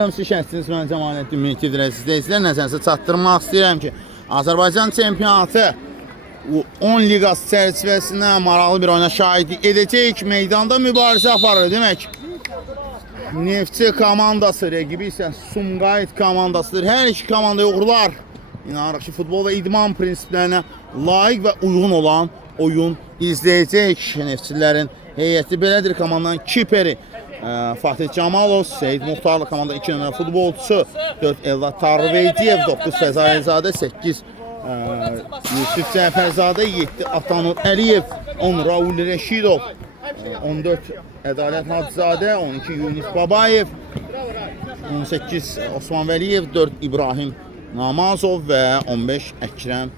Şəhsiniz, mən Cəmaləddin Mülkidir, sizlər nəzərinizə çatdırmaq istəyirəm ki, Azərbaycan çempionatı 10 liqası çərçivəsində maraqlı bir oyuna şahidlik edəcək. Meydanda mübarizə aparır. Demək, Neftçi komandası, rəqibi isə Sumqayıt komandasıdır. Hər iki komandaya uğurlar. İnanırıq ki, futbol və idman prinsiplərinə layiq və uyğun olan oyun izləyəcək. Neftçilərin heyəti belədir. Komandanın kiperi Fatih Camalov, Seyid Muxtarlı komanda 2 nömrə futbolçusu, 4 Eldar Tarveydiyev, 9 Fəzayəzadə, 8 Yusuf Cəfərzadə, 7 Atanur Əliyev, 10 Raul Rəşidov, 14 Ədalət Hacızadə, 12 Yunus Babayev, 18 Osman Vəliyev, 4 İbrahim Namazov və 15 Əkrəm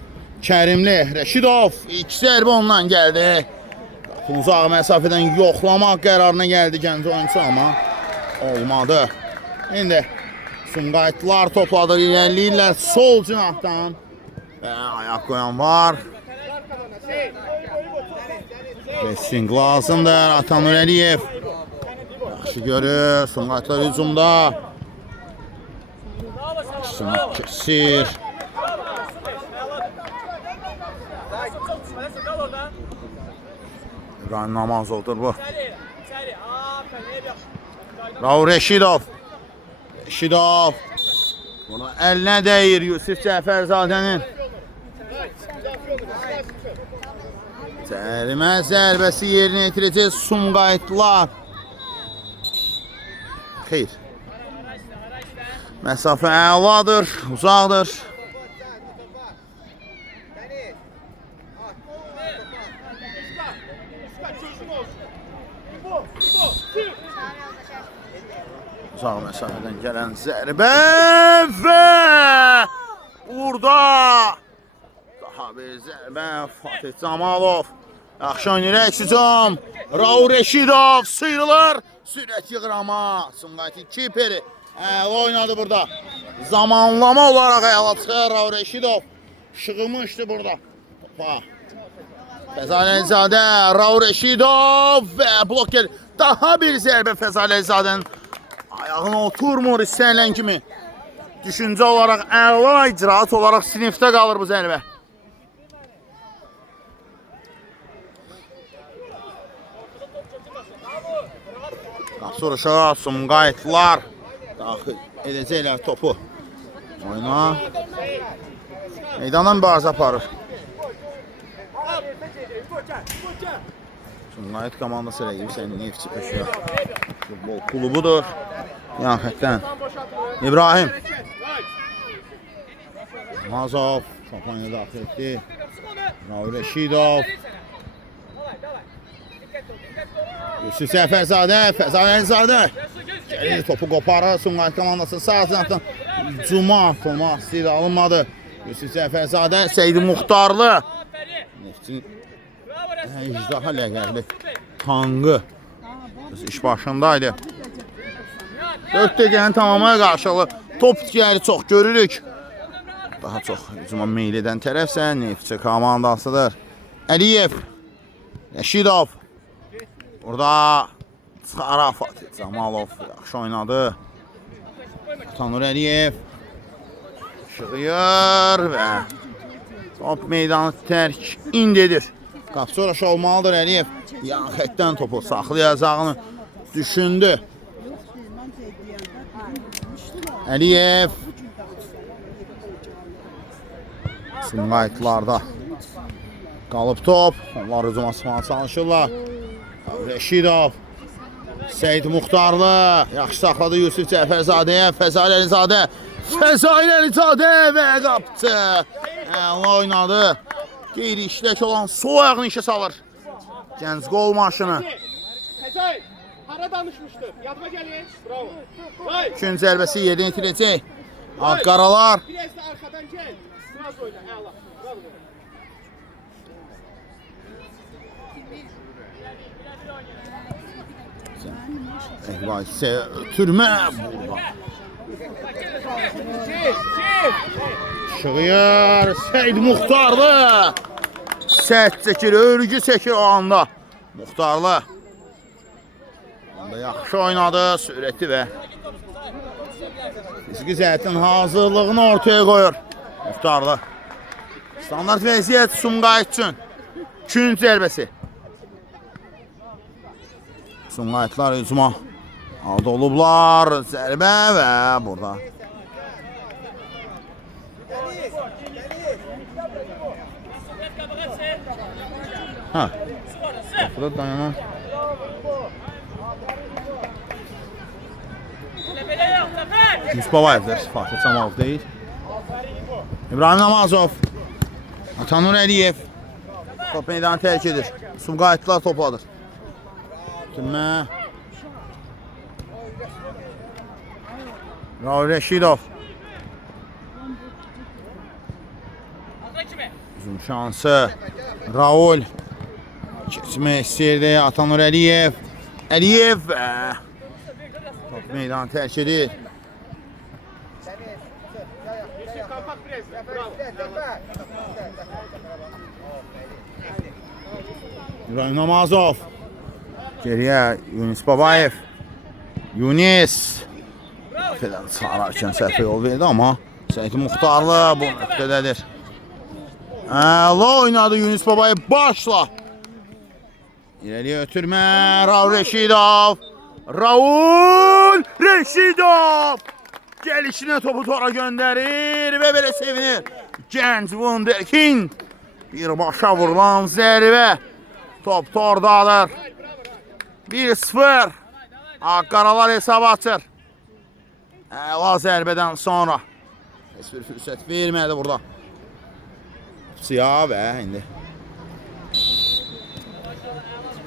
Kərimli. Rəşidov, 2 zərbə ondan gəldi. Uzaq məsafədən yoxlamaq qərarına gəldi gənc oyuncu, amma olmadı. İndi Sumqayıtlılar topladır, irəliləyirlər sol cinahdan və ayaq qoyan var. Pressing lazımdır. Atanur Əliyev yaxşı görür. Sumqayıtlılar hücumda. Kesir. İbrahim Namazovdur bu. Raul Rəşidov. Rəşidov. Bunu əlinə dəyir Yusuf Cəfərzadənin. Cərimə zərbəsi yerinə yetirəcək Sumqayıtlılar. Xeyr. Məsafə əladır, uzaqdır. Uzaq məsafədən gələn zərbə və burada daha bir zərbə Fatih Camalov. Yaxşı oynayır hücum. Raul Rəşidov sıyrılır. Sürət yığır amma Sumqayıtın kiperi əla oynadı burada. Zamanlama olaraq əla çıxır Raul Rəşidov. Şığımışdı burada. Topa. Fəzaləyzadə, Raul Rəşidov və blok gəlir. Daha bir zərbə Fəzaləyzadənin ayağına oturmur istənilən kimi. Düşüncə olaraq əla, icraat olaraq sinifdə qalır bu zərbə. Soruşa Sumqayıtlılar daxil edəcəklər topu oyuna. Meydandan mübarizə aparır. Sumqayıt komandası rəqibi sənin Neftçi Peşə futbol klubudur. Yan xətdən İbrahim Namazov kampanya daxil etdi. Raul Rəşidov, Yusuf Cəfərzadə, Fəzaləyzadə gəlir, topu qoparır. Sumqayıt komandası sağ cinahdan hücuma atılmaq istəyir, alınmadı. Yusuf Cəfərzadə, Seyid Muxtarlı, Neftçinin icdaha ləqəbli Tanqı iş başındaydı. 4 dəqiqənin tamamına qarşılığı top tikələri çox görürük. Daha çox hücuma meyl edən tərəfsə Neftçi komandasıdır. Əliyev, Rəşidov. Burada çıxaraq Fatih Camalov yaxşı oynadı. Atanur Əliyev şığıyır və top meydanı tərk indedir. Qapçı olmalıdır Əliyev. Yan xətdən topu saxlayacağını düşündü. Əliyev Sumqayıtlarda qalıb top. Onlar hücuma çıxmağa çalışırlar. Rəşidov, Seyid Muxtarlı yaxşı saxladı Yusuf Cəfərzadəyə. Fəzaləyzadə, Fəzaləyzadə və qapçı əla oynadı. Qeyri işlək olan sol ayağını işə salır gənc qol maşını. Hara danışmışdı? Yadıma gəlir. Bravo. Gün zərbəsi yerinə yetirəcək. Qaralar. Biraz da arxadan gəl. Biraz oyna. Əla. Bravo. Türmə burada. Şığıyır. Seyid Muxtarlı. Sərt çəkir, örgü çəkir o anda. Muxtarlı. Yaxşı oynadı, sürəti və Fiziki cəhətdən hazırlığını ortaya qoyur. Muxtarlı. Standart vəziyyət Sumqayıt üçün. 2-cü zərbəsi. Sumqayıtlar hücuma aldı olublar. Zərbə və burada. Ha. Burada dayanan. Yusuf Babayevdir. Fatih Çamalov deyil. İbrahim Namazov. Atanur Əliyev. Top meydanı tərk edir. Sumqayıtlar topladır. Tümə. Raul Rəşidov. Uzun şansı. Raul. Keçmək istəyirdi. Atanur Əliyev. Əliyev. Top meydanı tərk edir. Kompakt pres. Bravo. İbrahim Namazov. Geriyə Yunus Babayev. Yunus. Fədən sararkən səhvə yol verdi, amma Seyid Muxtarlı bu nöqtədədir. Əla oynadı Yunus Babayev başla. İləliyə ötürmə. Raul Rəşidov. Raul Rəşidov. Gəlişinə topu tora göndərir və belə sevinir. Gənc Wunderkind. Bir başa vurulan zərbə. Top tordadır. 1-0. Qaralar hesab açır. Əla zərbədən sonra. Heç bir fürsət vermədi burada. Siyah və indi.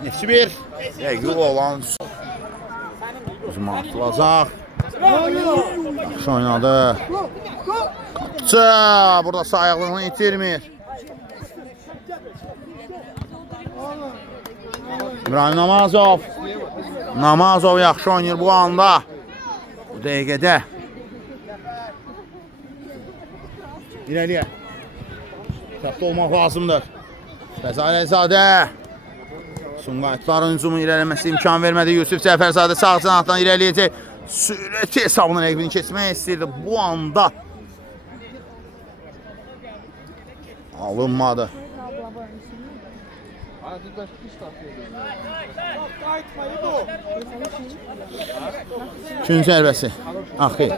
Neftçi bir. Yəqil olan uzun atılacaq. Yaxşı oynadı. Qapçı burada sayıqlığını itirmir. İbrahim Namazov. Namazov yaxşı oynayır bu anda. Bu dəqiqədə. İrəliyə. Təxtə olmaq lazımdır. Fəzalətzadə. Sumqayıtların hücumu irələməsi imkan vermədi. Yusuf Cəfərzadə sağ cinahdan irəliyəcək. Sürəti hesabını rəqbini keçmək istəyirdi. Bu anda alınmadı. Üçüncü zərbəsi. Axir.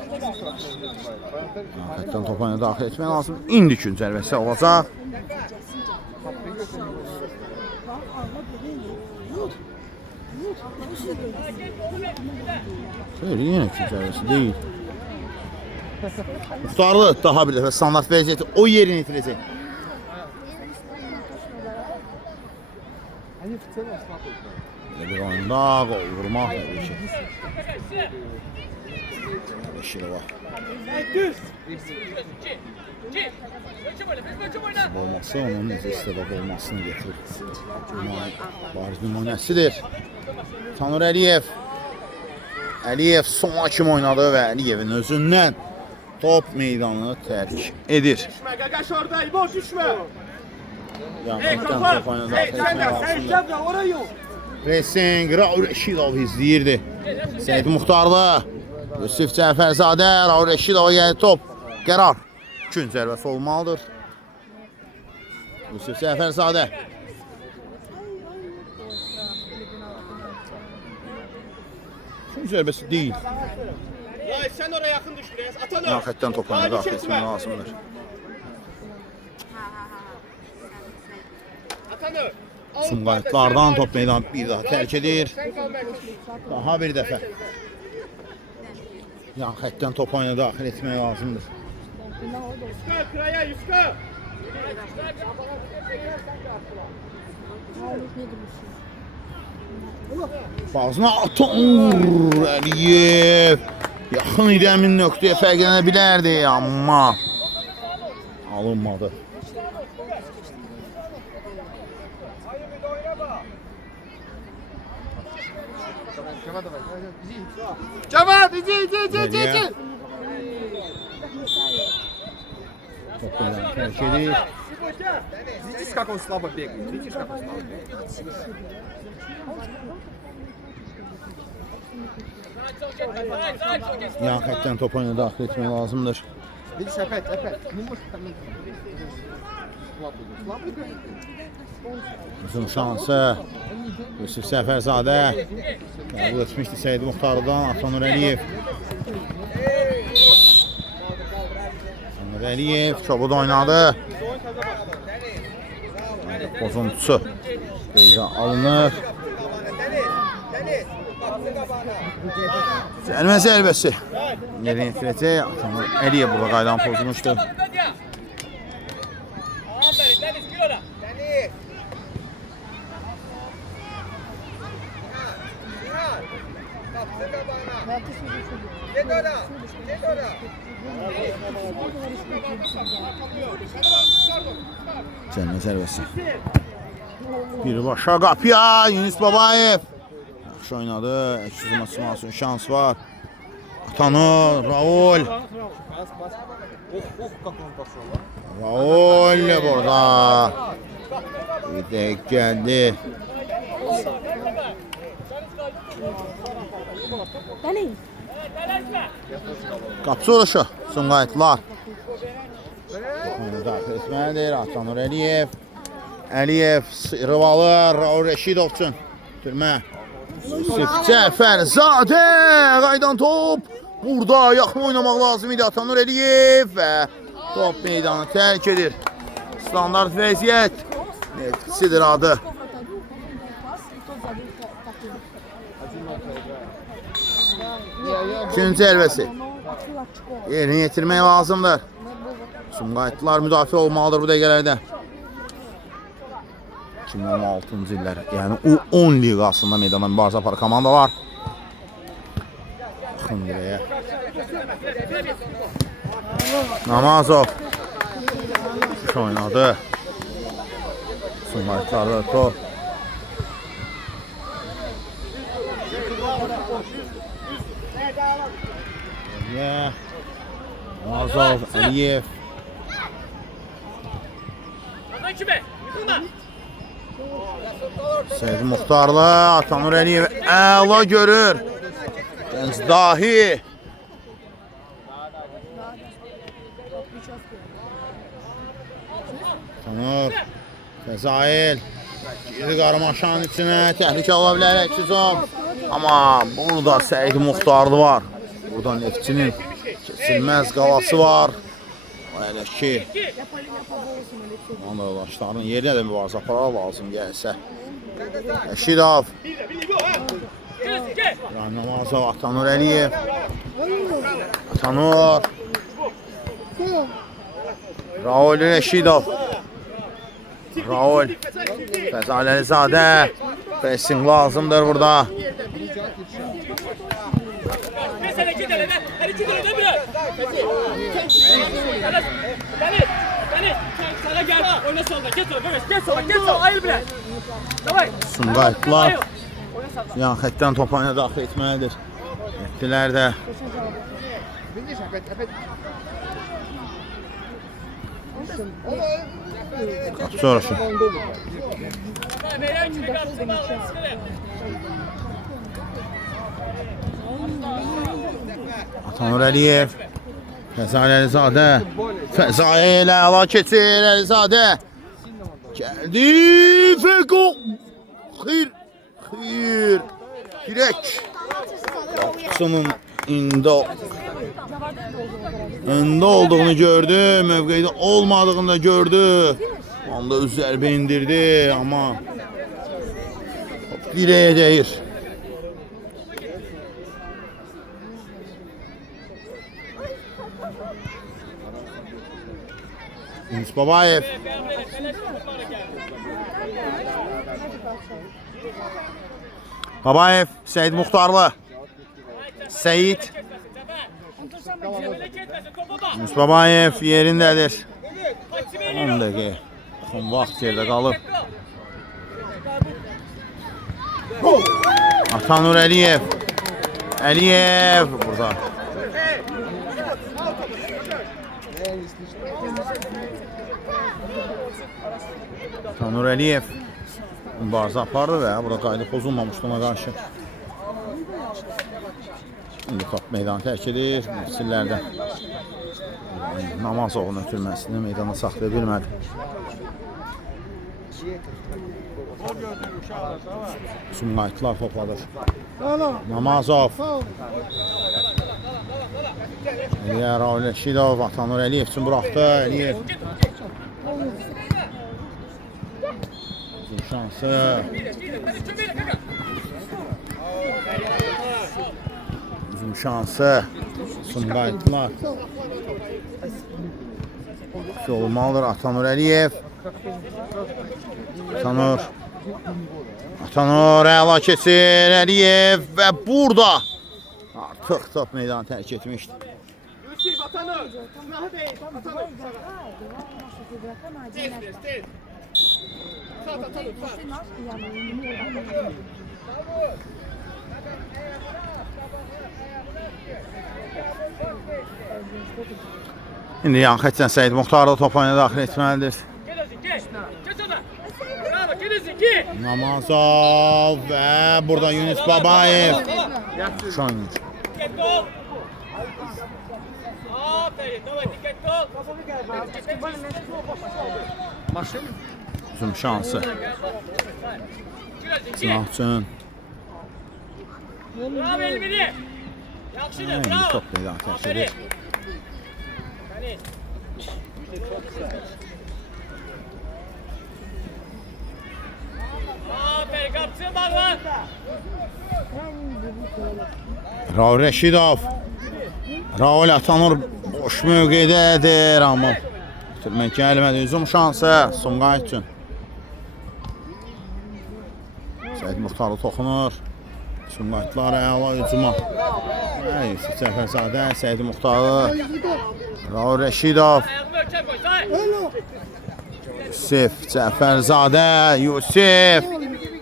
Afətdən topanı daxil etmək lazım. İndi üçüncü zərbəsi olacaq. Xeyr, yenə üçüncü zərbəsi deyil. Muxtarlı daha bir dəfə standart vəziyyəti o yerini itirəcək. Bir oyunda qol vurmaq təbii ki. Reşidova. Olması onun necə istedad olmasını getirir. Bariz nümunəsidir. Tanur Əliyev. Əliyev sona kimi oynadı və Əliyevin özündən top meydanını tərk edir. Düşmə, qaqaş orada, İbo, düşmə. Yanqıqdan top oynadı. Pressing, Raul Rəşidov izləyirdi. Seyid Muxtarlı, Yusuf Cəfərzadə, Raul Rəşidova gəldi top. Qərar. 2-cü zərbəsi olmalıdır. Yusuf Cəfərzadə. Üçüncü zərbəsi deyil. Ay, sən oraya yaxın düş biraz. Atanı. Yaxətdən top oynadı, daxil etmək lazımdır. Atanı. Sumqayıtlardan top meydan bir daha tərk edir. Daha bir dəfə. Yan xəttdən top oyuna daxil etmək lazımdır. Yuska, kıraya, Yuska. Bazına Atanur Əliyev. Yaxın idi əmin nöqtəyə fərqlənə bilərdi, amma alınmadı. Cavad, ici. Top meydan tərk edir. Видишь, как он слабо бегает? Видишь, как он слабо бегает? Yan xəttdən top oyuna daxil etmək lazımdır. Видишь, опять. Не может там... Слабый. Uzun şansı. Yusuf Səfərzadə. Qəbul etmişdi Seyid Muxtarlıdan. Atanur Əliyev. Atanur Əliyev çabuk oynadı. Pozuntusu. Qeydə alınır. Zəlmə zərbəsi. Yerin yetirəcək. Atanur Əliyev burada qaydan pozulmuşdur. Zəlmə zərbəsi. Birbaşa qapıya Yunus Babayev. Yaxşı oynadı. Əksizmə sınasın şans var. Atanur, Raul. Как он пошел. Raul burada. Bir dəqiq gəldi. Qapısı oluşu. Sumqayıtlar. Oyunu daxil etməlidir. Atanur Əliyev. Əliyev rivalı Raul Rəşidov üçün. Türmə. Yusuf Səfərzadə. Qaydan top. Burada yaxın oynamaq lazım idi Atanur Əliyev və top meydanı tərk edir. Standart vəziyyət. Etkisidir adı. İkinci zərbəsi. Yerini yetirmək lazımdır. Sumqayıtlılar müdafiə olmalıdır bu dəqiqələrdə. 2016-cı illər, yəni U10 liqasında meydana mübarizə aparan komandalar. Baxın buraya. Namazov oynadı. Sumqayıtlarda top. Namazov, Əliyev. Seyid Muxtarlı, Atanur Əliyev əla görür. Gənc dahi. Atanur, Fəzail. Girdi qarmaşanın içinə, təhlükə ola bilər əksizom. Amma burada Seyid Muxtarlı var. Burada Neftçinin keçilməz qalası var. Elə ki, yoldaşların yerinə də mübarizə aparaq lazım gəlsə. Rəşidov. Namazov, Atanur Əliyev. Atanur. Raul Rəşidov. Raul. Fəzail Əlizadə. Pressing lazımdır burada. Sumqayıtlar yan xəttdən top oyuna daxil etməlidir. Etdilər də. Видишь, опять. Qapı sonrası. Atanur Əliyev. Fəzail Əlizadə. Fəzail əla keçir Əlizadə. Gəldi və gol. Xeyr. Dirək. Qapısının öndə olduğunu gördü. Mövqeydə olmadığını da gördü. Onda öz zərbə indirdi. Amma dirəyə dəyir. Yunus Babayev. Babayev, Seyid Muxtarlı. Seyid. Yunus Babayev yerindədir. 10 dəqiqə. Baxın, vaxt yerdə qalıb. Atanur Əliyev. Əliyev burada. Atanur Əliyev mübarizə apardı və burada qayda pozulmamışdı ona qarşı. İndi top meydanı tərk edir. Nefsillərdən Namazovun ötürməsini meydana saxlaya bilmədi. Sumqayıtlar topladır. Namazov. Raul Rəşidov, Atanur Əliyev üçün buraxdı. Əliyev. Uzun şansı. Uzun şansı. Sumqayıtlar. Olmalıdır Atanur Əliyev. Atanur əla keçir Əliyev və burada artıq top meydanı tərk etmişdi. Yusuf Atanur. Silahı değil. Atanur. Tez. Sat Atanur. Sat. İndi yan xətdən Səyid Muxtar da top oyuna daxil etməlidir. Namazov və burada Yunus Babayev. Şoynur. Uzun şansı. Sınav üçün. İndi top meydanı tərk edir. Raul Rəşidov. Raul Atanur boş mövqedədir, amma bitirmək gəlmədi. Hücum şansı Sumqayıt üçün. Səyid Muxtarlı toxunur. Sumqayıtlar əla hücuma. Yusuf Cəfərzadə, Səyid Muxtarlı. Raul Rəşidov. Yusuf Cəfərzadə, Yusuf.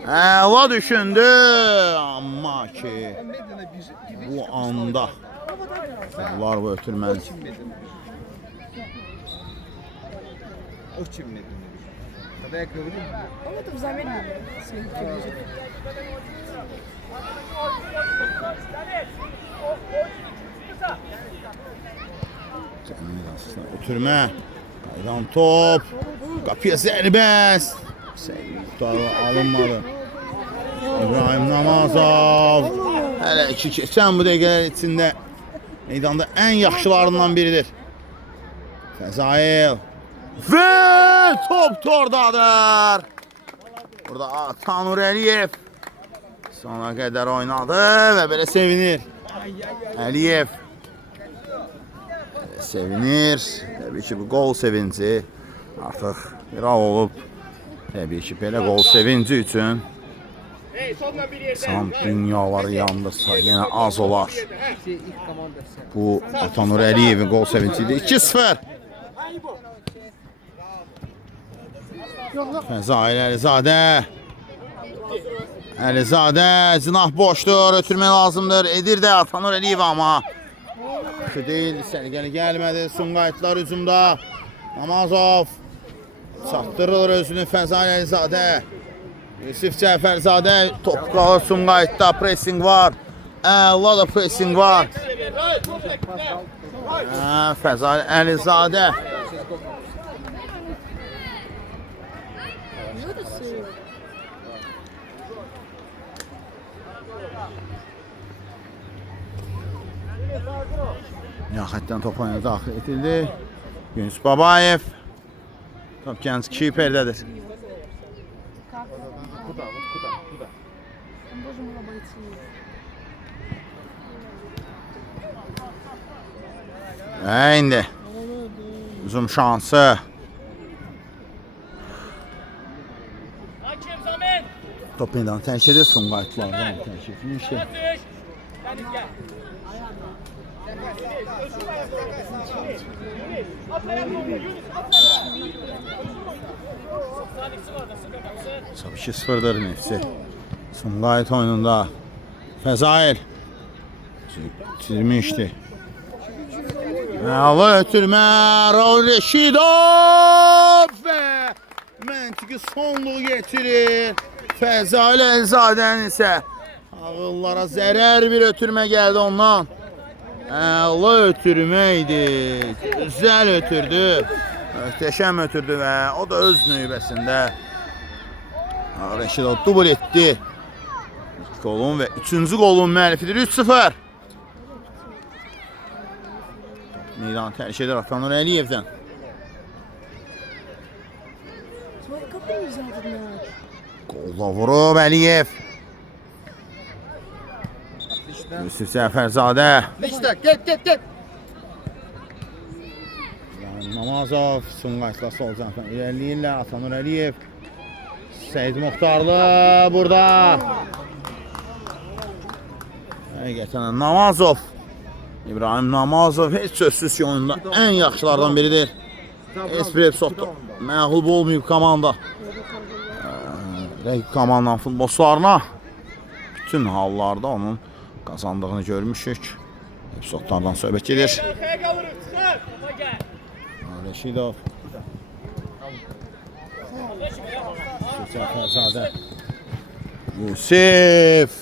Əla düşündü, amma ki bu anda bunlar bu ötürməli. O kim ne? Tabii ayakkabı değil mi? Onu da zannetmiyorum. Ötürmə. Qaydan top. Qapıya zərbəs. Muxtarı alınmadı. İbrahim Namazov. Hələ iki keçən bu dəqiqələr içində meydanda ən yaxşılarından biridir. Fəzail. Və top tordadır. Burada Atanur Əliyev sona qədər oynadı və belə sevinir. Əliyev sevinir. Təbii ki, bu gol sevinci artıq viral olub. Təbii ki, belə gol sevinci üçün tam dünyaları yandırsa yenə az olar. Bu Atanur Əliyevin gol sevinci idi. 2-0. Fəzail Əlizadə. Əlizadə zinah boşdur, ötürmək lazımdır. Edir də Atanur Əliyev amma yaxşı deyil, səliqəli gəlmədi. Sumqayıtlar hücumda. Namazov çatdırılır özünü. Fəzail Əlizadə. Yusuf Cəfərzadə top qalır Sumqayıtda. Pressing var. Əla da pressing var. Fəzail Əlizadə. Yan xətdən top oyuna daxil edildi. Yunus Babayev. Top gənc kiperdədir. İndi uzun şansı. Top meydanı tərk edir. Sumqayıtlardan tərk etmişdi. Tabii 2-0'dır Nefsi. Sumqayıt oyununda Fəzail çizmişdi. Əla ötürmə Raul Rəşidov və məntiqi sonluğu getirir. Fəzail Əlizadənin isə ağıllara zərər bir ötürmə gəldi ondan. Əla ötürməkdi. Gözəl ötürdü. Möhtəşəm ötürdü və o da öz növbəsində Rəşidov dubl etdi. Golun və 3-cü golun müəllifidir. 3-0. Meydanı tərk edir Atanur Əliyevdən. Qolla vurub Əliyev. Yusuf Cəfərzadə. Get. Namazov, Sumqayıtla sol cəmdən irəliləyirlər. Atanur Əliyev. Seyid Muxtarlı burada. Həqiqətən Namazov. İbrahim Namazov heç sözsüz ki oyunda ən yaxşılardan biridir. Espresso məğlub olmayıb komanda. Rəqib komandanın futbolçularına bütün hallarda onun qazandığını görmüşük. Episodlardan söhbət gedir. Rəşidov. Cəfərzadə. Yusif.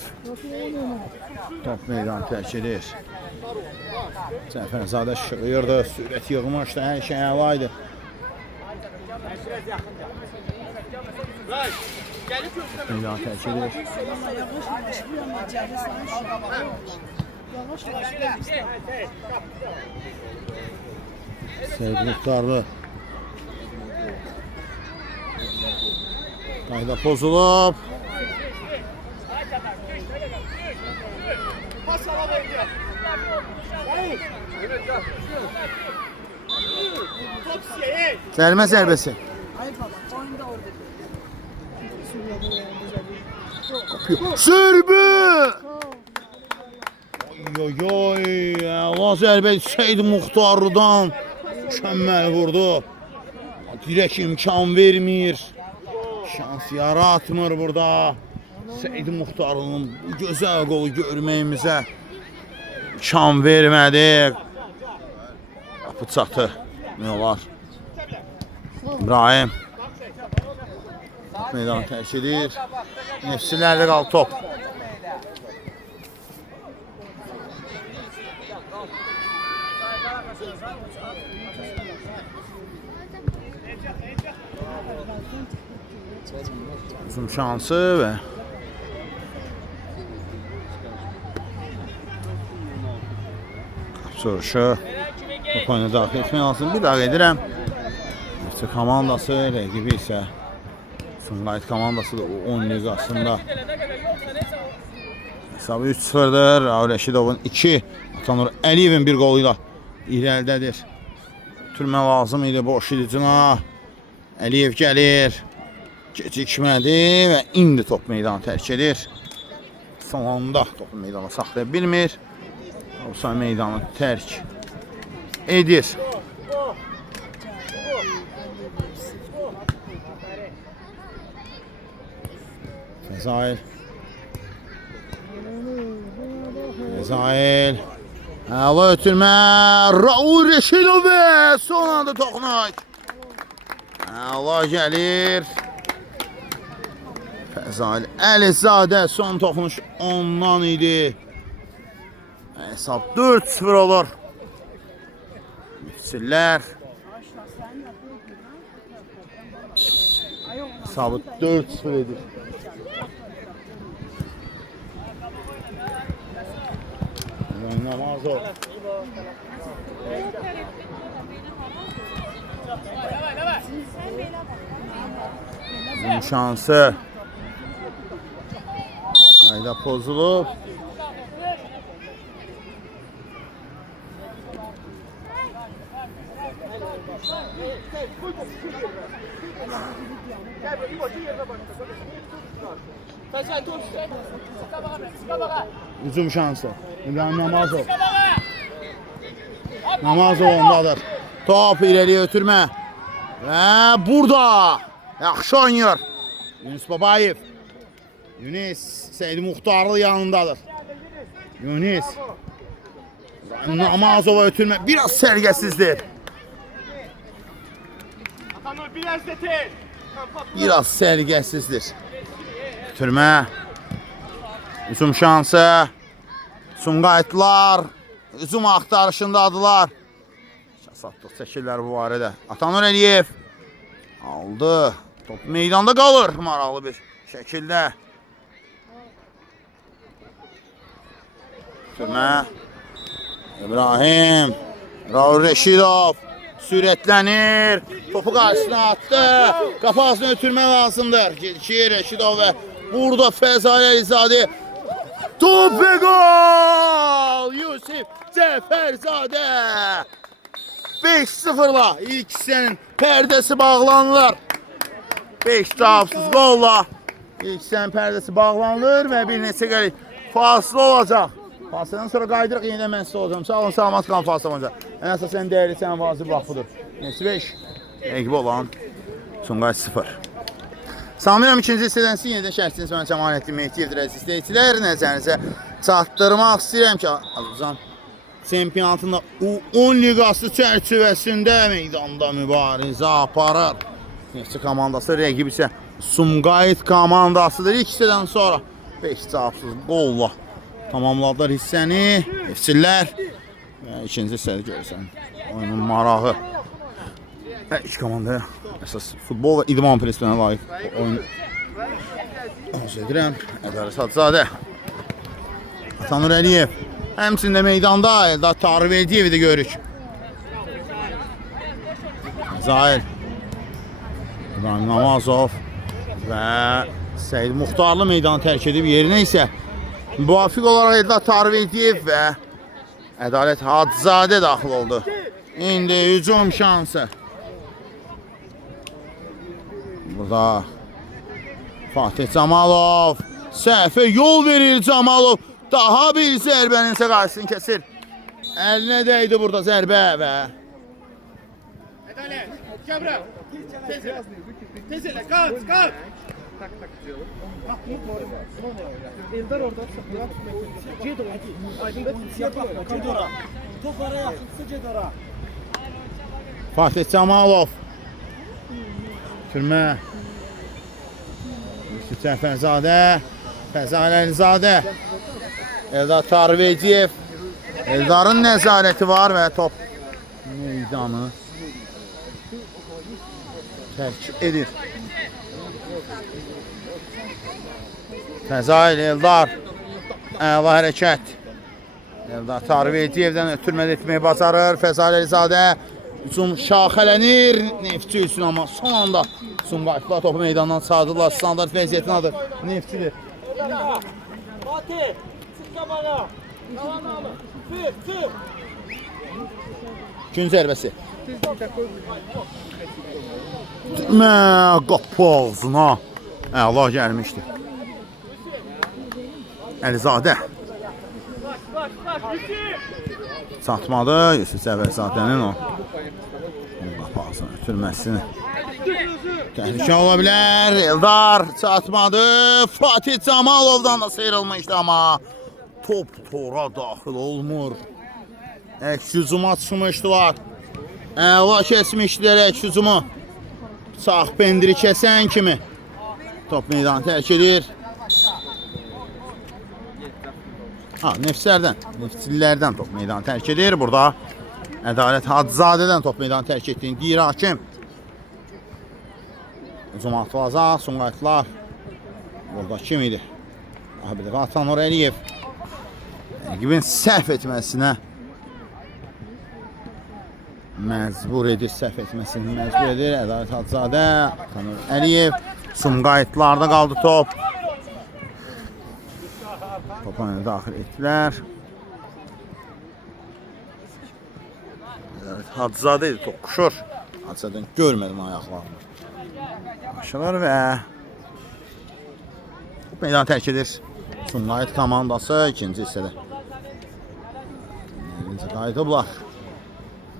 Top meydanı tərk edir. Cəfərzadə şığıyırdı, sürət yığmışdı, hər şey əlaydı. Meydanı tərk edir. Seyid Muxtarlı. Qayda pozulub. Zərmə zərbəsi. Sürbü! Oy, əla zərbə Seyid Muxtarlıdan mükəmməl vurdu. Dirək imkan vermir. Şans yaratmır burada. Seyid Muxtarlının bu gözəl qolu görməyimizə imkan vermədi. Qapı çatı. Ne olar? İbrahim. Meydanı tərk edir. Nefsilərlə qaldı top. Uzun şansı və soruşu top oyuna daxil etmək lazım. Bir daha edirəm. Nefsi komandası, rəqibi isə Sumqayıt komandası da 10 liqasında. Hesabı 3-0'dır. Rəşidovun 2, Atanur Əliyevin bir qoluyla irəlidədir. Türmə lazım idi boş idicina. Əliyev gəlir. Gecikmədi və indi top meydanı tərk edir. Son anda topu meydana saxlaya bilmir. Olsa meydanı tərk edir. Fezail. Əla ötürmə. Raul Rəşidov son anda toxunuş. Əla gəlir. Fezail Əlizadə son toxunuş ondan idi. Hesab 4-0 olur. Müfsirlər. Hesabı 4-0 edir. Namazov. Bunun şansı. Qayda pozulub. Hücum şansı. İbrahim Namazov. Namazov ondadır. Top ileriye ötürmə. Və burada yaxşı oynayır. Yunus Babayev. Yunus Seyid Muxtarlı yanındadır. Yunus. Namazova ötürmə. Biraz sərgəsizdir. Biraz sərgəsizdir. Ötürmə. Hücum şansı. Sumqayıtlar hücum axtarışındadılar. Satlıq çəkirlər bu barədə. Atanur Əliyev aldı. Top meydanda qalır maraqlı bir şəkildə. Türmə İbrahim Raul Reşidov sürətlənir. Topu qarşısına attı. Qapağısını ötürmək lazımdır. Gedişir Reşidov və burada Fəzal Əlizadə. Top və gol! Yusif Cəfərzadə 5-0'la ilk hissənin pərdəsi bağlanılır. 5 cavabsız golla ilk hissənin pərdəsi bağlanılır və bir neçə qəlik fasılə olacaq. Fasılədən sonra qaydırıq, yenidən mən sizə olacağım. Sağ olun, salamat qalın fasılə olacaq. Ən əsasən dəyərli sənin vazir bax budur. Neçə 5? Əqib olan Sumqayıt 0. Samirəm ikinci hissədən sizin yenidən şərtiniz mən Cəmanətli Mehdiyev əziz izləyicilər. Nəzərinizə çatdırmaq istəyirəm ki, Azərbaycan çempionatında U10 liqası çərçivəsində meydanda mübarizə aparır. Neçə komandası, rəqib isə Sumqayıt komandasıdır. İlk hissədən sonra 5 cavabsız qolla tamamladılar hissəni. Efsirlər və ikinci hissədə görürsən oyunun marağı. İki komandaya əsas futbol və idman presidenə layiq oyun arzu edirəm. Ədalət Hacızadə, Atanur Əliyev, həmçində meydanda Eldar Tarıverdiyevi də görürük. Zahir İbrahim Namazov və Səyid Muxtarlı meydanı tərk edib, yerinə isə müvafiq olaraq Eldar Tarıverdiyev və Ədalət Hacızadə daxil oldu. İndi hücum şansı. Burada Fatih Camalov səhvə yol verir Camalov. Daha bir zərbənin isə qarşısını kəsir. Əlinə dəydi burada zərbə və Ədalət, Kəbrə. Tez elə, qaç. Eldar orada. Cedora. Top araya yaxınsa Cedora. Fatih Camalov Türmə Yusuf Cəfərzadə, Fəzal Əlizadə, Eldar Tarıverdiyev. Eldarın nəzarəti var və top meydanı tərk edir. Fəzal, Eldar, əla hərəkət. Eldar Tarıverdiyevdən ötürmədə etməyi bacarır. Fəzal Əlizadə hücum şaxələnir. Neftçi üçün amma son anda Sumqayıtlar topu meydandan çıxardırlar. Standart vəziyyətin adı Neftçidir. Fatih, çıx qabağa. Fır. Gün zərbəsi. Qapı ağzına əla gəlmişdi. Əlizadə çatmadı. Yusuf Cəfərzadənin o qapı ağzına ötürməsini təhlükə ola bilər. Eldar çatmadı. Fatih Camalovdan da sıyrılmışdı amma top tora daxil olmur. Əks hücuma çıxmışdılar. Əla kəsmişdilər əks hücumu. Sağ pendiri kəsən kimi top meydanı tərk edir. Neftçilərdən top meydanı tərk edir. Burada Ədalət Hacızadədən top meydanı tərk etdiyini deyir hakim. Hücum atılacaq. Sumqayıtlar burada kim idi? Bir dəfə Atanur Əliyev rəqibin səhv etməsinə məcbur edir. Səhv etməsini məcbur edir. Ədalət Hacızadə, Atanur Əliyev. Sumqayıtlarda qaldı top. Topa daxil etdilər. Hacızadə idi, top quşur. Hacızadən görmədim ayaqlarını. Başlar və top meydanı tərk edir. Sumqayıt komandası ikinci hissədə. Qayıdıblar.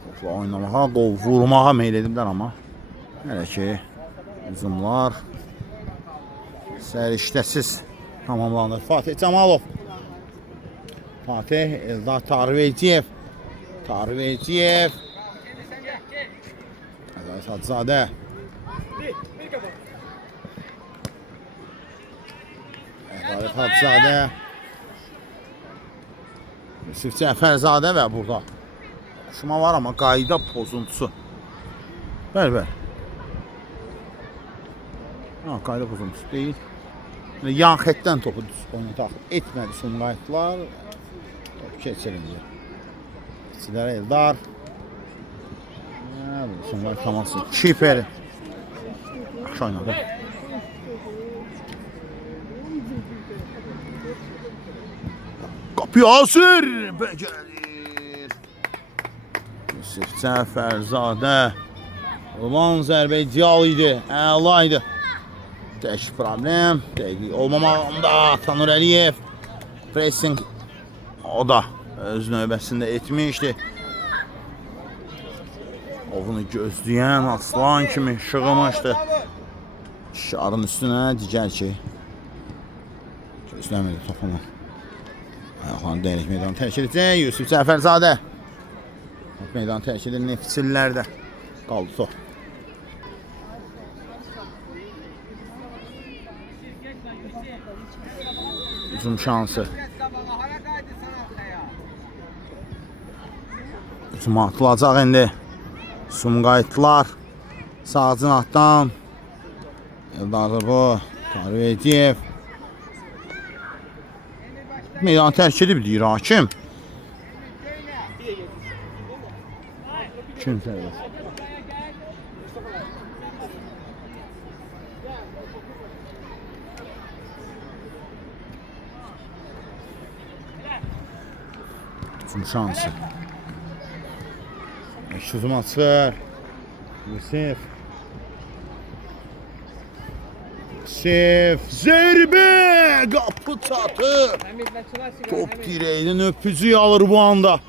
Topla oynamağa, qol vurmağa meyl ediblər amma. Hələ ki, hücumlar səriştəsiz tamamlanır. Fatih Camalov. Fatih, Eldar Tarıverdiyev. Ədalət Hacızadə. Ədalət Hacızadə. Yusuf Cəfərzadə və burada şuma var, amma qayda pozuntusu. Bəli. Qayda pozuntusu deyil. Yan xətdən topu daxil etmədi Sumqayıtlar. Top keçirildi. İçiləri Eldar. Sumqayıt komandısı Kiperi. Yaxşı oynadı. Qapı hazır. Becərir. Yusuf Cəfərzadə. Olan zərbə ideal idi. Əla idi. Tək problem. Dəqiq olmamağında Tanur Əliyev. Pressing. O da öz növbəsində etmişdi. Ovunu gözləyən aslan kimi şığımışdı. Şarın üstünə digər ki. Gözləmədi topunu. Ayaqlarını dəyərək meydanı tərk edəcək. Yusuf Cəfərzadə. Meydanı tərk edir. Neftçilərdə qaldı top. Hücum şansı. Hücuma atılacaq indi. Sumqayıtlar sağ cinahdan. Eldardır bu. Tarvediyev. Meydanı tərk edib deyir hakim. Kim sərbəst? Hücum şansı. Hücum açır. Yusuf. Zərbə! Qapı çatır. Top dirəyinin öpücüyü alır bu anda.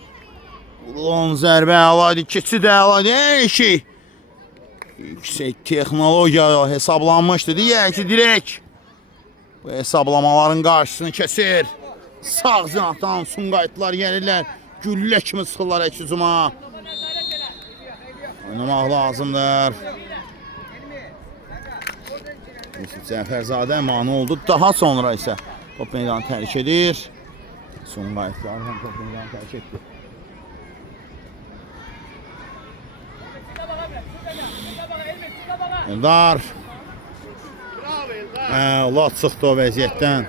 Vurulan zərbə əlaydı, keçid əlaydı, hər şey. Yüksək texnologiya hesablanmışdı. Deyək ki, dirək bu hesablamaların qarşısını kəsir. Sağ cinahdan Sumqayıtlar gəlirlər. Güllə kimi sıxırlar əks hücuma. Oynamaq lazımdır. Yusuf Cəfərzadə mane oldu. Daha sonra isə top meydanı tərk edir. Sumqayıtlar top meydanı tərk etdi. Eldar. Əla çıxdı o vəziyyətdən.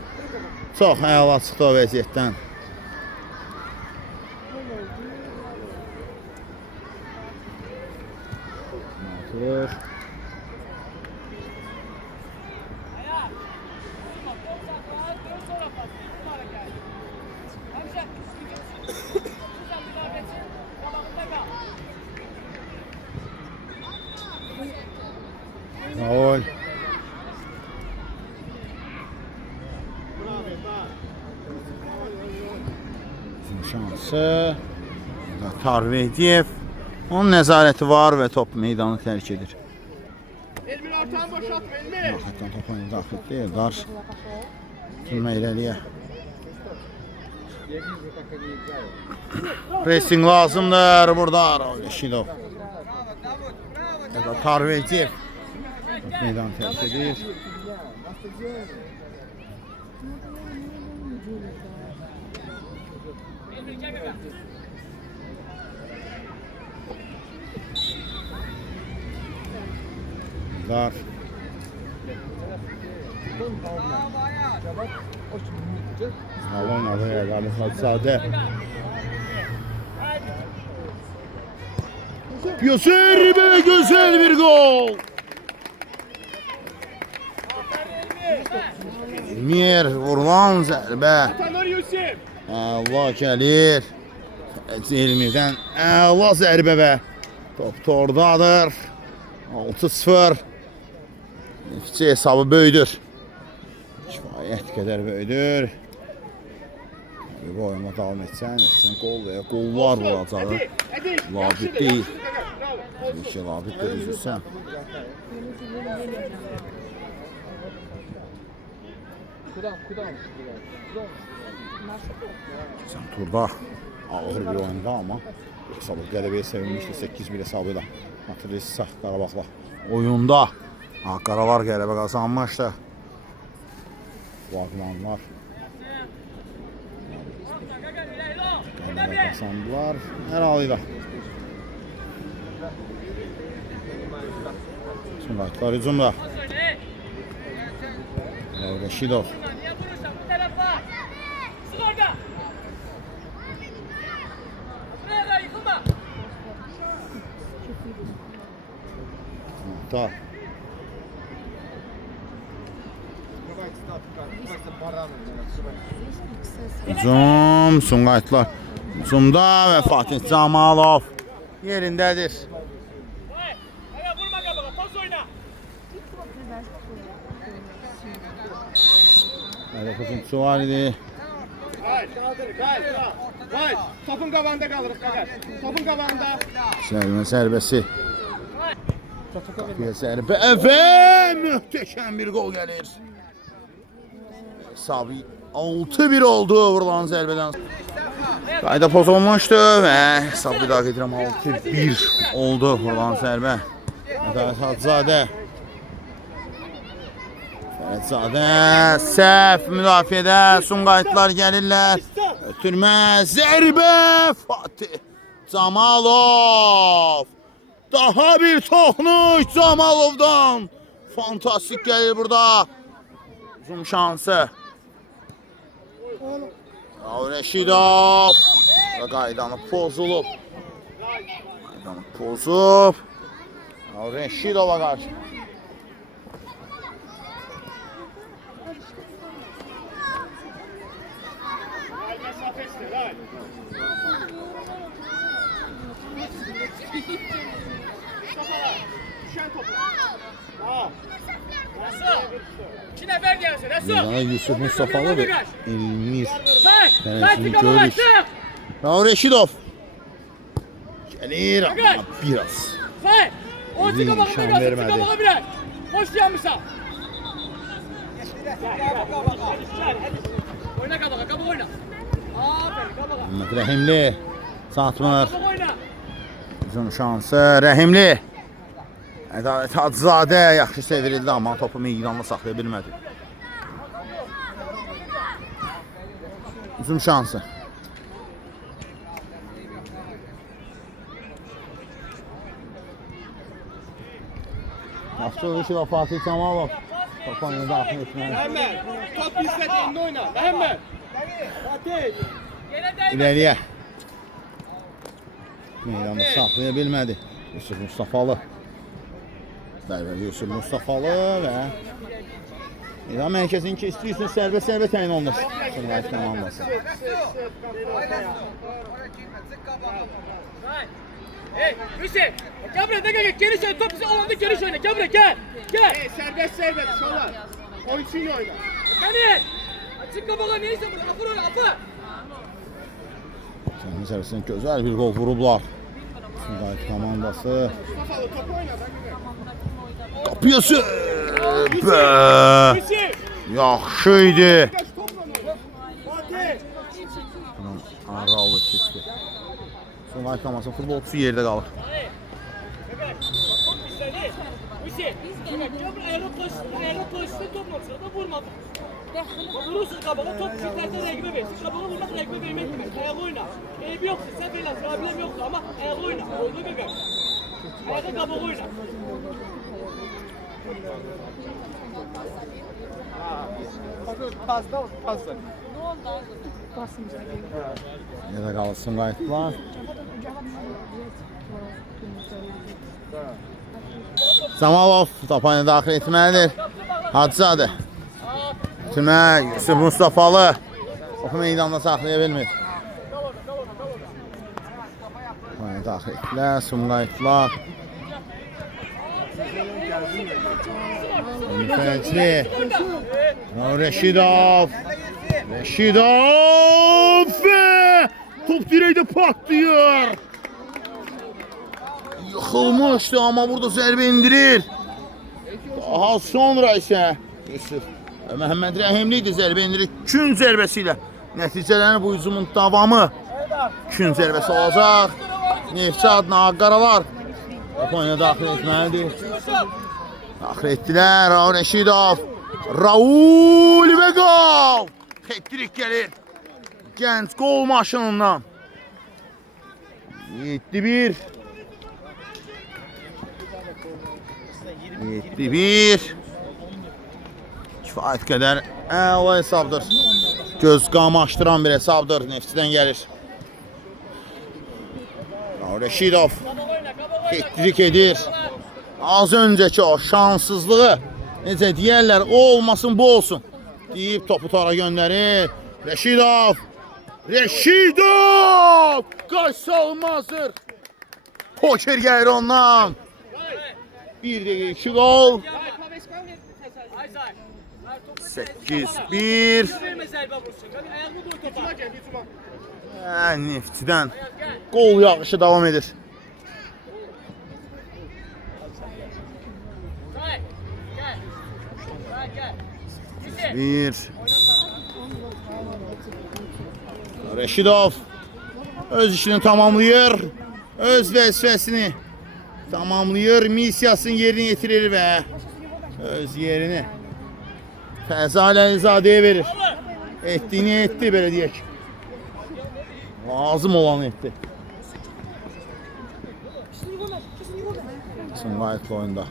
Çox əla çıxdı o vəziyyətdən. Atır. Gol. Şansı. Tarvediyev. Onun nəzarəti var və top meydanı tərk edir. Elmin artan boşaltma Elmin. Xətdən top oyunu daxil deyil. Dar. Tülmə irəliyə. Pressing lazımdır burada. Şidov. Tarvediyev. Meydan tərk edir. Dar. Oynadı Əli Hacızadə. Zərbə, gözəl bir gol. Mir vurulan zərbə. Əla gəlir. Elmirdən əla zərbə və top tordadır. 6-0. Neftçi hesabı böyüdür. Kifayət qədər böyüdür. Bu oyuna davam etsən, qol və ya qollar vuracağı labid deyil. Ki, labiddir üzürsən. Sən turda ağır bir oyunda, amma hesabı qələbəyə sevinmişdi 8-1 hesabıyla. Hatırlayırsa Qarabağla oyunda Qaralar qələbə qazanmışdı. Vaqlanlar Kazandılar. Hər halıyla. Sumqayıtlar hücumda. Rəşidov. Da. Hücum Sumqayıtlar. Hücumda və Fatih Camalov yerindədir. Hədəf hücumçusu var idi. Topun qabağında qalırıq qədər. Topun qabağında. Zərbəsi. Qapıya zərbə və möhtəşəm bir qol gəlir. Hesabı 6-1 oldu vurulan zərbədən. Qayda pozulmuşdu və hesab bir daha gedirəm 6-1 oldu vurulan zərbə. Ədalət Hacızadə. Fərədzadə səhv müdafiədə Sumqayıtlar gəlirlər. Ötürmə zərbə Fatih Camalov. Daha bir toxunuş Camalovdan. Fantastik gəlir burada. Uzun şansı. Rəşidov. Qaydanı pozulub. Qaydanı pozub. Rəşidova qarşı. Meydana Yusuf Mustafalı ve Elmir Terazini görür. Rəşidov gəlir ama biraz nişan vermədi. Hoş yanmışsan. Oyna kabağa, kabağa oyna. Aferin kabağa. Mehmet Rəhimli satmır. Kabağa oyna. Uzun şansı Rəhimli. Ədalət Hacızadə yaxşı sevirildi amma topu meydanla saxlaya bilmədi. Uzun şansı. Yaxşı oluşu da Fatih Camalov. Topu oyuna daxil etməli. Məhəmməd, top bizdə indi oyna. Məhəmməd. Fatih. İləriyə. Meydanı saxlaya bilmədi. Yusuf Mustafalı. Zərbə Yusuf Mustafalı və meydan mərkəzinin keçdiyi üçün sərbə təyin olunur. Sumqayıt komandası. Hey, Hüseyin. Gel buraya, gel. Geri söyle, top bize alanda geri söyle. Gel buraya, gel. Gel. Serbest şolar. Oyunçuyla oyna. Daniel. Açık kabağa neyse bunu. Afır oyna, afır. Sənin içərisində gözəl bir gol vurublar. Sumqayıt komandası. Mustafalı top oyna. Qapıya zərbə. Hüseyin. Yaxşı idi. Fatih. Aralı keçdi. Sumqayıt komandası futbolçusu yerdə qalır. Top bizde. Hüseyin. Gel buraya, ayağına koşsun, top noktasında vurmadı. Vurursun kabağa, top çiftlerden rakibe versin. Kabağa vurmak rakibe vermek demek. Ayağı oyna. Eybi yoktu, sen böyle problem yoktu ama ayağı oyna. Oldu bebeğim. Ayağı kabağa oyna. Pazda. Yerdə qalır Sumqayıtlar. Camalov topu oyuna daxil etməlidir. Hacızadə. Tümə Yusuf Mustafalı. Topu meydanda saxlaya bilmir. Oyuna daxil etdilər Sumqayıtlar. Fəcri. Rəşidov. Rəşidov və top dirəkdə patlıyor. Yıxılmışdı amma burada zərbə indirir. Daha sonra isə Yusuf Məhəmməd Rəhimli idi zərbə indirir. Kün zərbəsi ilə nəticələnir bu hücumun davamı. Kün zərbəsi olacaq. Neftçi adına Ağqaralar Japoniya daxil etməlidir. Daxil etdilər. Rəşidov. Raul və qol. Hat-trick gəlir. Gənc qol maşınından. 7-1. 7-1. Kifayət qədər əla hesabdır. Göz qamaşdıran bir hesabdır. Neftçidən gəlir. Reşidov ettirik edir. Az öncəki o şanssızlığı necə deyərlər, o olmasın, bu olsun deyib topu tora göndərir. Reşidov! Reşidov! Qaç salmazdır. Poker gəlir ondan. 1-2 gol. 8-1. Neftçidən gol yağışı davam edir. 1. Reşidov öz işini tamamlayır. Öz vəzifəsini tamamlayır. Missiyasını yerinə yetirir və öz yerini Fəzal Əlizadəyə verir. Etdiyini etdi, belə deyək. Lazım olanı etdi. Sumqayıtlı oyunda.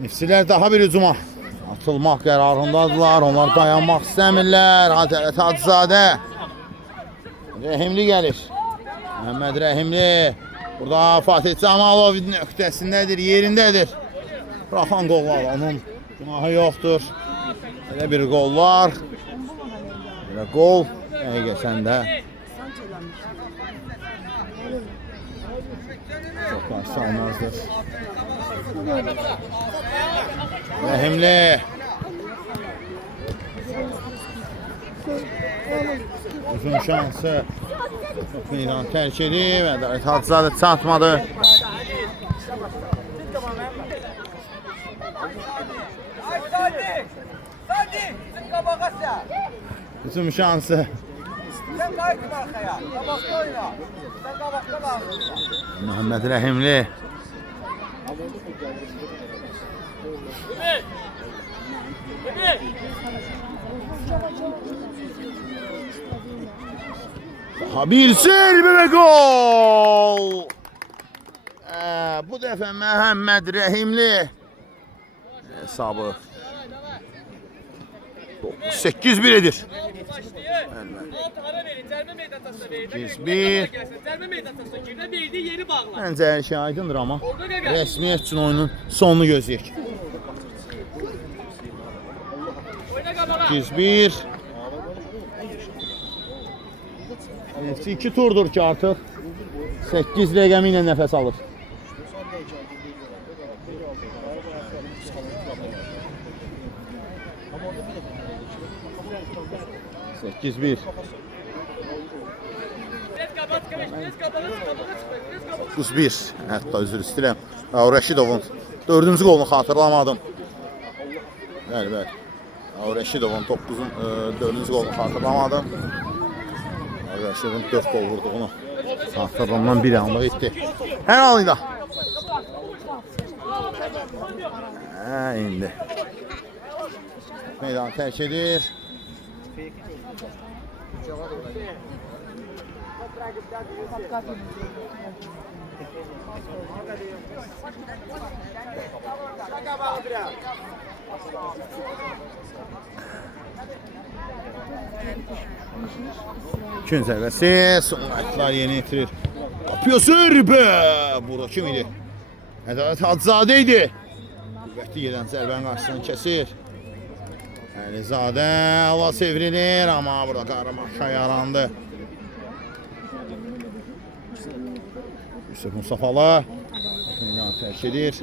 Neftçilər daha bir hücuma atılmaq qərarındadılar. Onlar dayanmaq istəmirlər. Ədalət Hacızadə. Rəhimli gəlir. Məhəmməd Rəhimli. Burada Fatih Camalov nöqtəsindədir, yerindədir. Buraxan qollar, onun günahı yoxdur. Belə bir qollar. Belə qol. Həqiqətən də çox qarşı almazdır. Rəhimli. Uzun şansı. Meydan tərk edib. Ədalət Hacızadə çatmadı. Uzun şansı. Məhəmməd Rəhimli. Daha bir zərbə və gol. Bu dəfə Məhəmməd Rəhimli hesabı 8-1 edir. 8-1. Məncə hər şey aydındır, amma rəsmiyyət üçün oyunun sonunu gözləyək. 8-1. Neftçi 2 turdur ki artıq 8 rəqəmi ilə nəfəs alır. Sekiz bir. 9-1. Hətta üzr istəyirəm. Rəşidovun 4-cü qolunu xatırlamadım. Bəli. Rəşidovun 4-cü qolunu xatırlamadım. Rəşidovun 4 qol vurduğunu xatırlamdan bir anlıq etdi. Hər halıyla. İndi. Meydanı tərk edir. İkinci zərbəsi Sumqayıtlılar yeni itirir. Yapıyor zərbə. Burada kim idi? Ədalət Hacızadə idi. Qüvvətli gedən zərbənin qarşısını kəsir. Əlizadə ala çevrilir, amma burada qaramaşa yarandı. Yusuf Mustafalı meydanı tərk edir.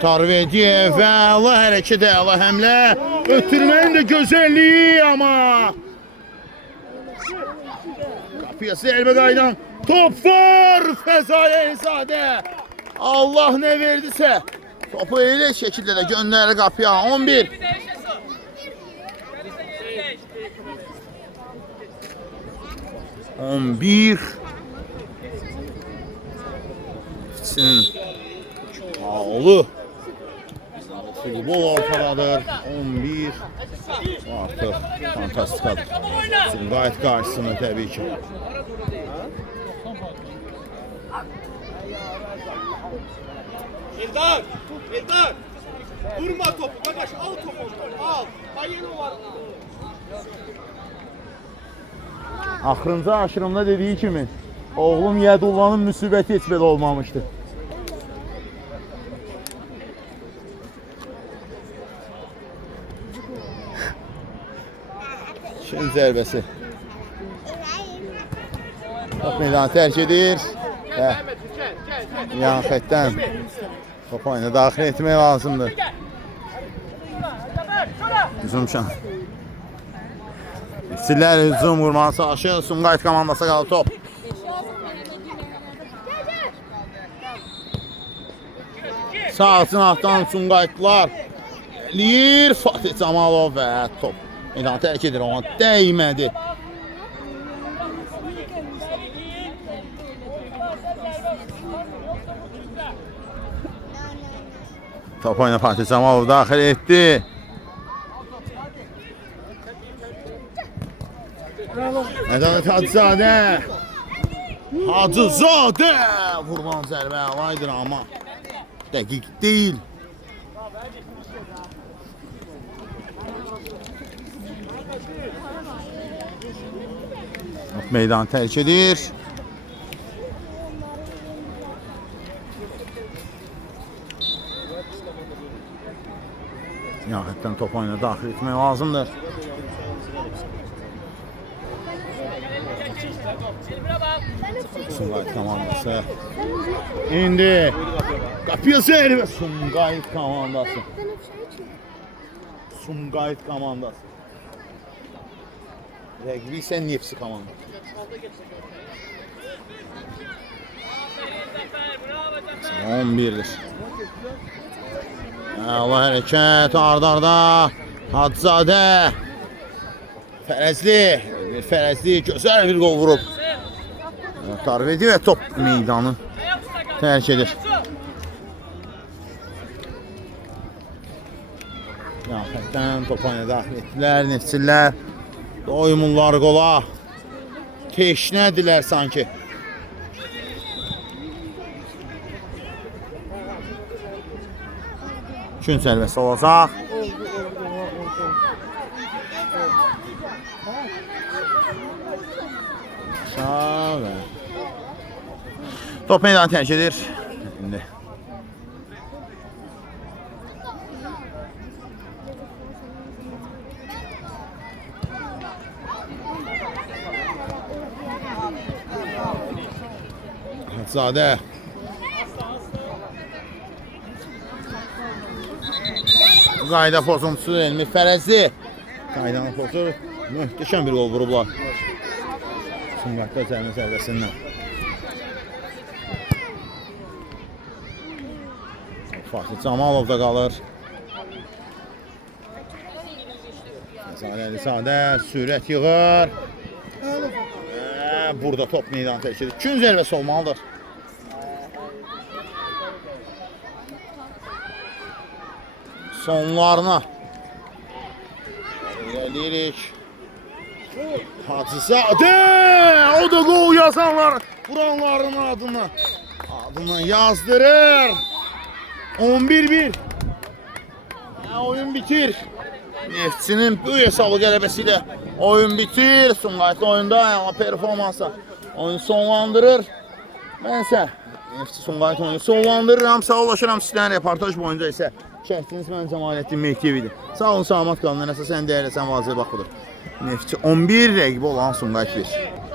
Tarvediyev və əla hərəkət, əla həmlə. Ötürmənin də gözəlliyi amma. Qapıya zərbə qaydan. Top var Fəzai Əlizadə. Allah nə verdisə. Topu elə şəkildə də göndərir qapıya. 11. Ağlı futbol ortadadır. 11 artıq fantastikadır. Sumqayıt qarşısında təbii ki. Eldar! Eldar! Vurma topu kardeş, al topu ondan, al. Ayını var. Axırıncı aşırımda dediği kimi oğlum Yədullanın müsibəti heç belə olmamışdı. Şen zərbəsi. Top meydanı tərk edir. Yan xətdən top oyuna daxil etmək lazımdır. Hücum şan. Sizlər hücum vurmağa çalışır. Sumqayıt komandası qaldı top. Sağ cinahdan Sumqayıtlar. Eləyir Fatih Camalov və top. Meydanı tərk edir, ona dəymədi. Top oyuna Fatih Camalov daxil etdi. Ədalət Hacızadə. Hacızadə. Vurulan zərbə alaydır amma dəqiq deyil. Meydanı tərk edir. Nihayətdən top oyuna daxil etmək lazımdır. Sumqayıt komandası. İndi qapıya zərbə. Sumqayıt komandası. Sumqayıt komandası. Rəqbi isə Nefsi komandası. 11'dir. Allah hərəkət ardarda. Hacızadə. Fərəzli gözəl bir qol vurub. Tarvedi və top meydanı tərk edir. Yaxətdən top oyuna daxil etdilər. Neftçilər doymurlar qola. Teşnədirlər sanki. Gün zərbəsi olacaq. Aşağı. Top meydanı tərk edir. İndi. Hacızadə. Qayda pozuntusu Elmi Fərəzli. Qaydanın pozu möhtəşəm bir gol vurublar. Sumqayıtlar zərbə zərbəsindən. Fatih Camalov da qalır. Fəzai Əlizadə sürət yığır. Burada top meydanı tərk edir. Gün zərbəsi olmalıdır. Sonlarına eləyirik. Hacızadə! O da gol yazanlar vuranların adını yazdırır. 11-1. Oyun bitir. Neftçinin böyük hesabı qələbəsiyle oyun bitir. Sumqayıtlı oyunda ama performansa oyunu sonlandırır. Mənsə Neftçi Sumqayıt oyunu sonlandırıram. Sağ olaşıram sizlərin reportaj boyunca isə şəhriniz mən Cəmaləddin Mehdiyevidir. Sağ olun, salamat qalın. Əsas ən dəyərli sən vaziyyə bax budur. Neftçi 11 rəqibi olan Sumqayıt 1.